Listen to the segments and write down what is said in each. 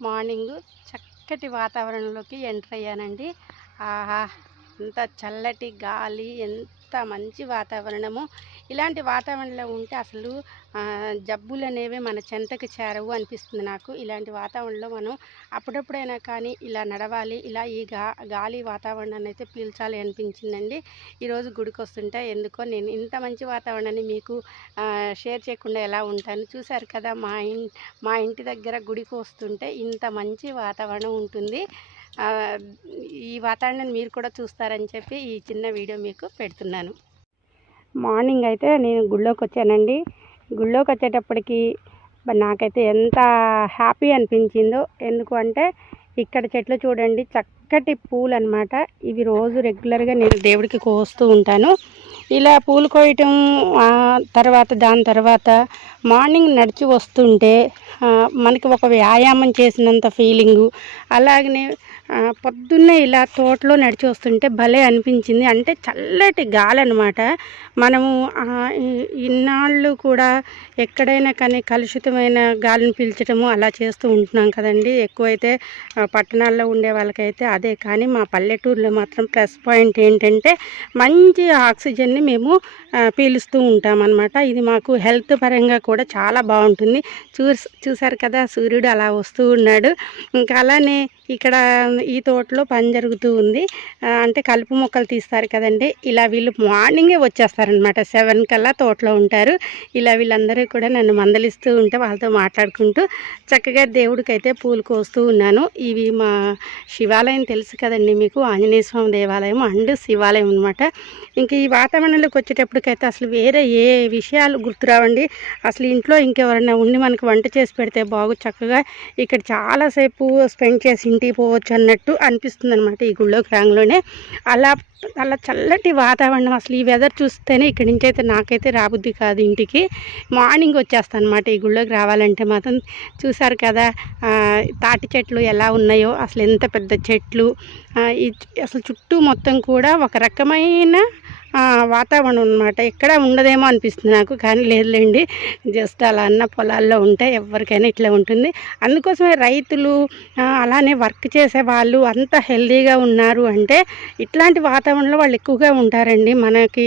Morning చక్కటి వాతావరణంలోకి enter అయ్యానండి. ఆహా ఎంత చల్లటి గాలి ఎంత మంచి వాతావరణము. ఇలాంటి వాతావరణంలో ఉంటే అసలు జబ్బులు అనేవి మన చెంతకు చేరవు అనిపిస్తుంది నాకు. ఇలాంటి వాతావరణంలో మనం అప్పుడప్పుడైనా కానీ ఇలా నడవాలి ఇలా ఈ గా గాలి వాతావరణాన్ని అయితే పీల్చాలి అనిపించిందండి. ఈరోజు గుడికి వస్తుంటే ఎందుకో నేను ఇంత మంచి వాతావరణాన్ని మీకు షేర్ చేయకుండా ఎలా ఉంటాను? చూశారు కదా మా ఇన్ మా ఇంటి దగ్గర గుడికి వస్తుంటే ఇంత మంచి వాతావరణం ఉంటుంది. ఈ వాతావరణాన్ని మీరు కూడా చూస్తారని చెప్పి ఈ చిన్న వీడియో మీకు పెడుతున్నాను. మార్నింగ్ అయితే నేను గుళ్ళోకి వచ్చానండి. గుళ్ళోకి వచ్చేటప్పటికి నాకైతే ఎంత హ్యాపీ అనిపించిందో ఎందుకు అంటే ఇక్కడ చెట్లు చూడండి చక్కటి పూలు అనమాట ఇవి రోజు రెగ్యులర్గా నేను దేవుడికి కోస్తూ ఉంటాను. ఇలా పూలు కోయటం తర్వాత దాని తర్వాత మార్నింగ్ నడిచి వస్తుంటే మనకి ఒక వ్యాయామం చేసినంత ఫీలింగు అలాగనే పొద్దున్నే ఇలా తోటలో నడిచి వస్తుంటే భలే అనిపించింది. అంటే చల్లటి గాలి అనమాట మనము ఇన్నాళ్ళు కూడా ఎక్కడైనా కానీ కలుషితమైన గాలిని పీల్చడము అలా చేస్తూ ఉంటున్నాం కదండి. ఎక్కువైతే పట్టణాల్లో ఉండే వాళ్ళకైతే అదే. కానీ మా పల్లెటూరులో మాత్రం ప్లస్ పాయింట్ ఏంటంటే మంచి ఆక్సిజన్ని మేము పీలుస్తూ ఉంటాం అనమాట ఇది మాకు హెల్త్ పరంగా కూడా చాలా బాగుంటుంది. చూ చూసారు కదా సూర్యుడు అలా వస్తూ ఉన్నాడు. ఇంకా అలానే ఇక్కడ ఈ తోటలో పని జరుగుతూ ఉంది. అంటే కలుపు మొక్కలు తీస్తారు కదండి. ఇలా వీళ్ళు మార్నింగే వచ్చేస్తారనమాట సెవెన్ కల్లా తోటలో ఉంటారు. ఇలా వీళ్ళందరూ కూడా నన్ను మందలిస్తూ ఉంటే వాళ్ళతో మాట్లాడుకుంటూ చక్కగా దేవుడికైతే పూలు కోస్తూ ఉన్నాను. ఇవి మా శివాలయం తెలుసు కదండి మీకు. ఆంజనేయ స్వామి దేవాలయం అండ్ శివాలయం అనమాట ఇంక ఈ వాతావరణంలోకి వచ్చేటప్పటికైతే అసలు వేరే ఏ విషయాలు గుర్తురావండి అసలు ఇంట్లో ఇంకెవరైనా ఉండి మనకు వంట చేసి పెడితే బాగు చక్కగా ఇక్కడ చాలాసేపు స్పెండ్ చేసి ఇంటికి పోవచ్చు అన్నట్టు అనిపిస్తుంది అనమాట ఈ గుళ్ళోకి రాంగ్లోనే. అలా అలా చల్లటి వాతావరణం అసలు ఈ వెదర్ చూస్తేనే ఇక్కడి నుంచి అయితే నాకైతే రాబుద్ది కాదు ఇంటికి. మార్నింగ్ వచ్చేస్తాను అనమాట ఈ గుళ్ళోకి రావాలంటే మాత్రం. చూసారు కదా తాటి చెట్లు ఎలా ఉన్నాయో అసలు ఎంత పెద్ద చెట్లు. ఈ అసలు చుట్టూ మొత్తం కూడా ఒక రకమైన వాతావరణం అనమాట ఎక్కడ ఉండదేమో అనిపిస్తుంది నాకు కానీ లేదులేండి. జస్ట్ అలా అన్న పొలాల్లో ఉంటే ఎవరికైనా ఇట్లా ఉంటుంది. అందుకోసమే రైతులు అలానే వర్క్ చేసే వాళ్ళు అంత హెల్దీగా ఉన్నారు అంటే ఇట్లాంటి వాతావరణం వాతావరణంలో వాళ్ళు ఎక్కువగా ఉంటారండి. మనకి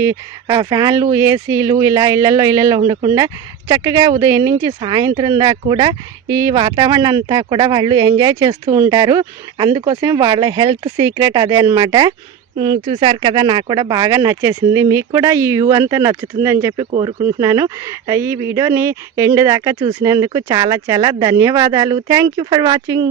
ఫ్యాన్లు ఏసీలు ఇలా ఇళ్ళలో ఇళ్ళల్లో ఉండకుండా చక్కగా ఉదయం నుంచి సాయంత్రం దాకా కూడా ఈ వాతావరణం అంతా కూడా వాళ్ళు ఎంజాయ్ చేస్తూ ఉంటారు. అందుకోసం వాళ్ళ హెల్త్ సీక్రెట్ అదే అనమాట చూసారు కదా నాకు కూడా బాగా నచ్చేసింది. మీకు కూడా ఈ వ్యూ అంతా నచ్చుతుందని చెప్పి కోరుకుంటున్నాను. ఈ వీడియోని ఎండ్ దాకా చూసినందుకు చాలా చాలా ధన్యవాదాలు. Thank you for watching